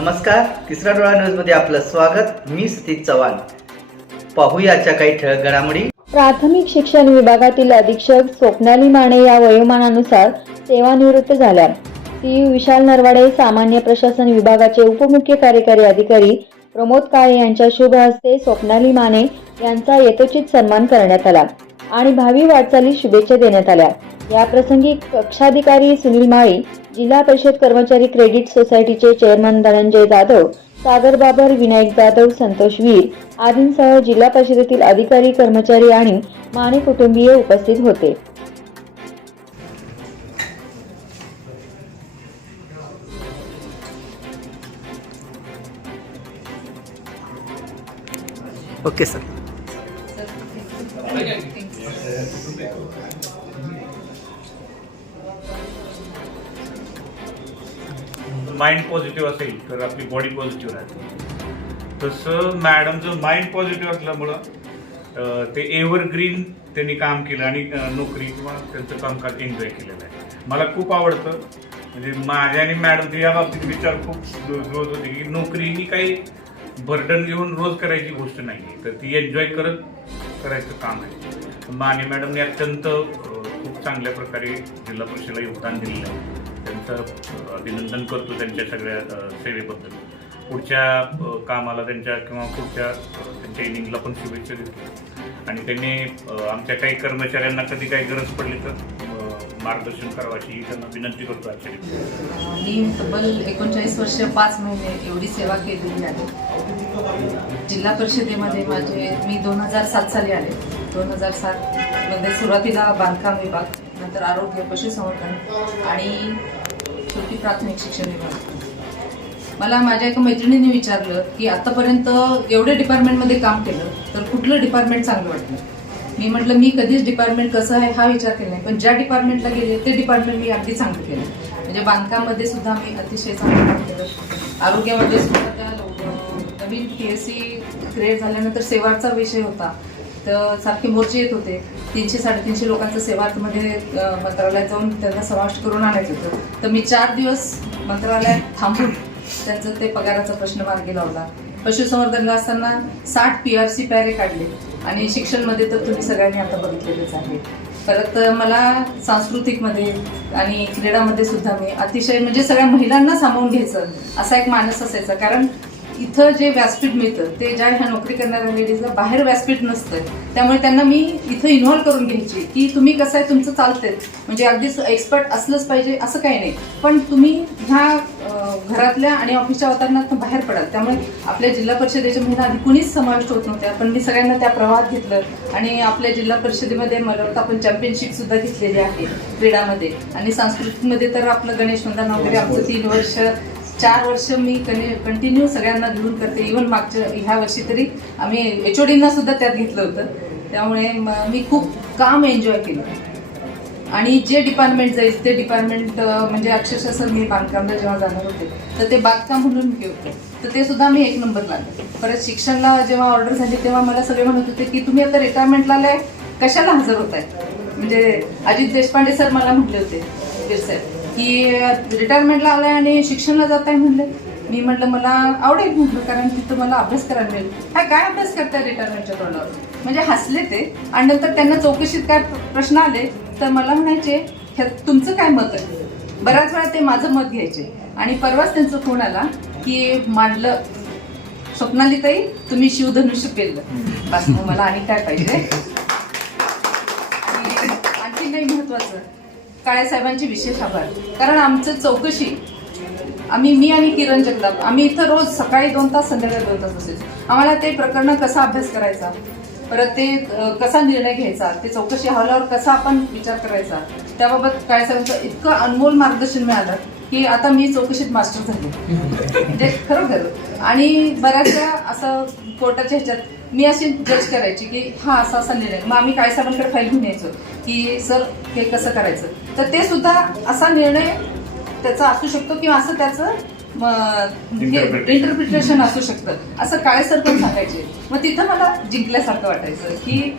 नमस्कार तिसरा डोळा न्यूजमध्ये आपलं स्वागत. मी सतीश चव्हाण. पाहूया काही ठळक घडामोडी. प्राथमिक शिक्षण विभागातील अधीक्षक स्वप्नाली माने या वयोमानानुसार सेवानिवृत्त झाल्या. सी विशाल नरवाडे सामान्य प्रशासन विभागाचे उपमुख्य कार्यकारी अधिकारी प्रमोद काळे यांच्या शुभ हस्ते स्वप्नाली माने यांचा यथोचित सन्मान करण्यात आला आणि भावी वाटचाली शुभेच्छा देण्यात आल्या. या प्रसंगी कक्षाधिकारी सुनील माळी जिल्हा परिषद कर्मचारी क्रेडिट सोसायटीचे चेअरमन धनंजय जाधव सागर बाबर विनायक जाधव संतोष वीर आदींसह जिल्हा परिषदेतील अधिकारी कर्मचारी आणि माने कुटुंबीय उपस्थित होते. Okay sir. माइंड पॉझिटिव्ह असेल तर आपली बॉडी पॉझिटिव्ह राहते. तसं मॅडमचं माइंड पॉझिटिव्ह असल्यामुळं ते एव्हरग्रीन त्यांनी काम केलं आणि नोकरी किंवा त्यांचं कामकाज एन्जॉय केलेलं आहे. मला खूप आवडतं. म्हणजे माझ्या आणि मॅडमचे या बाबतीत विचार खूप जुळत होते की नोकरी ही काही बर्डन घेऊन रोज करायची गोष्ट नाही आहे तर ती एन्जॉय करत करायचं काम आहे. माने मॅडमने अत्यंत खूप चांगल्या प्रकारे जिल्हा परिषदेला योगदान दिलेलं आहे. त्यांचं अभिनंदन करतो त्यांच्या सगळ्या सेवेबद्दल. पुढच्या कामाला त्यांच्या किंवा पुढच्या त्यांच्या इनिंगला पण शुभेच्छा देतो. आणि त्यांनी आमच्या काही कर्मचाऱ्यांना कधी काही गरज पडली तर मार्गदर्शन करावं अशी त्यांना विनंती करतो आजच्या मी तब्बल एकोणचाळीस वर्ष पाच महिने एवढी सेवा केलेली आहे. जिल्हा परिषदेमध्ये माझे मी दोन हजार सात साली आले. दोन हजार सातमध्ये सुरुवातीला बांधकाम विभाग नंतर आरोग्य पशुसंवर्धन आणि शेवटी प्राथमिक शिक्षण विभाग. मला माझ्या एका मैत्रिणीने विचारलं की आतापर्यंत एवढ्या डिपार्टमेंटमध्ये काम केलं तर कुठलं डिपार्टमेंट चांगलं वाटलं? मी म्हटलं मी कधीच डिपार्टमेंट कसं आहे हा विचार केला नाही पण ज्या डिपार्टमेंटला गेले ते डिपार्टमेंट मी अगदी चांगलं केलं. म्हणजे बांधकाममध्ये सुद्धा मी अतिशय चांगलं काम केलं. आरोग्यामध्ये सुद्धा त्या नवीन पी एस सी क्रिएट झाल्यानंतर सेवाचा विषय होता. तर सारखे मोर्चे येत होते. तीनशे साडेतीनशे लोकांचं सेवार्थमध्ये मंत्रालयात जाऊन त्यांना समाविष्ट करून आणायचं होतं. तर मी चार दिवस मंत्रालयात थांबून त्यांचं ते पगाराचा प्रश्न मार्गी लावला. पशुसंवर्धनला असताना साठ पी आर सी पॅरे काढले आणि शिक्षणमध्ये तर तुम्ही सगळ्यांनी आता बघितलेलंच आहे. परत मला सांस्कृतिकमध्ये आणि क्रीडामध्ये सुद्धा मी अतिशय म्हणजे सगळ्या महिलांना सामावून घ्यायचं असा एक मानस असायचा. कारण इथं जे व्यासपीठ मिळतं ते ज्या ह्या नोकरी करणाऱ्या लेडीजला बाहेर व्यासपीठ नसतं. त्यामुळे त्यांना मी इथं इन्व्हॉल्व करून घ्यायची की तुम्ही कसं आहे तुमचं चालतंय. म्हणजे अगदीच एक्सपर्ट असलंच पाहिजे असं काही नाही. पण तुम्ही ह्या घरातल्या आणि ऑफिसच्या वातावरणात बाहेर पडाल. त्यामुळे आपल्या जिल्हा परिषदेच्या महिला आधी कुणीच समाविष्ट होत नव्हत्या. पण मी सगळ्यांना त्या प्रवाहात घेतलं आणि आपल्या जिल्हा परिषदेमध्ये मला वाटतं आपण चॅम्पियनशिपसुद्धा घेतलेली आहे क्रीडामध्ये. आणि सांस्कृतिकमध्ये तर आपलं गणेश वंदना वगैरे आमचं तीन वर्ष चार वर्ष मी कंटिन्यू सगळ्यांना घेऊन करते. इव्हन मागच्या ह्या वर्षी तरी आम्ही एच सुद्धा त्यात घेतलं होतं. त्यामुळे मी खूप काम एन्जॉय केलं. आणि जे डिपार्टमेंट जाईल ते डिपार्टमेंट म्हणजे अक्षरशः सर मी बांधकामला जेव्हा जाणार होते तर ते बागकाम म्हणून घेऊ तर ते सुद्धा मी एक नंबर लागले. परत शिक्षणला जेव्हा ऑर्डर झाली तेव्हा मला सगळे म्हणत होते की तुम्ही आता रिटायरमेंटला आलाय? कशाला हजर होत आहे म्हणजे अजित देशपांडे सर मला म्हटले होते साहेब की रिटायरमेंटला आलाय आणि शिक्षणला जात आहे म्हणले. मी म्हटलं मला आवडेल म्हटलं कारण तिथं मला अभ्यास करायला मिळेल. हा काय अभ्यास करताय रिटायरमेंटच्या तोंडावर? म्हणजे हसले ते. आणि नंतर त्यांना चौकशीत काय प्रश्न आले तर मला म्हणायचे "ह्यात तुमचं काय मत आहे? बऱ्याच वेळा ते माझं मत घ्यायचे. आणि परवाच त्यांचं फोन आला की मांडलं स्वप्नाली ताई तुम्ही शिवधनुष्य पेरलं बस मग मला आणि काय पाहिजे? आणखी नाही महत्वाचं. काळेसाहेबांचे विशेष आभार. कारण आमचं चौकशी आम्ही मी आणि किरण जगताप आम्ही इथं रोज सकाळी दोन तास संध्याकाळी दोन तास असेल आम्हाला ते प्रकरण कसा अभ्यास करायचा? परत ते कसा निर्णय घ्यायचा? ते चौकशी अहवालावर कसा आपण विचार करायचा? त्याबाबत काळेसाहेबांचं इतकं अनमोल मार्गदर्शन मिळालं की आता मी चौकशीत मास्टर झाले. म्हणजे खरोखर. आणि बऱ्याचदा असं कोर्टाच्या ह्याच्यात मी अशी जज करायची की हा असा असा निर्णय. मग आम्ही काय साहेबांकडे फाईल घेऊन यायचो की सर हे कसं करायचं? तर ते सुद्धा असा निर्णय त्याचा असू शकतो किंवा असं त्याचं. इंटरप्रिटेशन असू शकतं. असं काळे सर पण सांगायचे? मग तिथं मला जिंकल्यासारखं वाटायचं की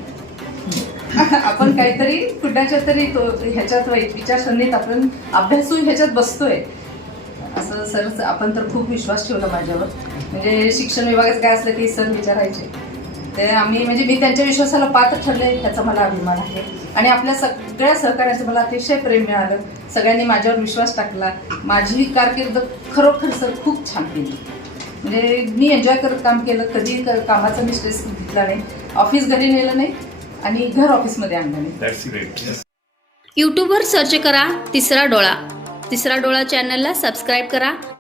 आपण काहीतरी कुणाच्या तरी तो- ह्याच्यात विचारसरणीत आपण अभ्यासू ह्याच्यात बसतोय. असं असं सर आपण तर खूप विश्वास ठेवला माझ्यावर. म्हणजे शिक्षण विभागात काय असलं की सर विचारायचे. ते आम्ही म्हणजे मी त्यांच्या विश्वासाला पात्र ठरले ह्याचा मला अभिमान आहे. आणि आपल्या सगळ्या सहकार्याचं मला अतिशय प्रेम मिळालं. सगळ्यांनी माझ्यावर विश्वास टाकला. माझी कारकीर्द खरोखर सर खूप छान केली. म्हणजे मी एन्जॉय करत काम केलं. कधी क- कामाचा मी स्ट्रेस घेतला नाही. ऑफिस घरी नेलं नाही. आणि घर ऑफिसमध्ये आणलं नाही. यूट्यूबवर सर्च करा तिसरा डोळा. तिसरा डोळा चॅनलला सबस्क्राईब करा.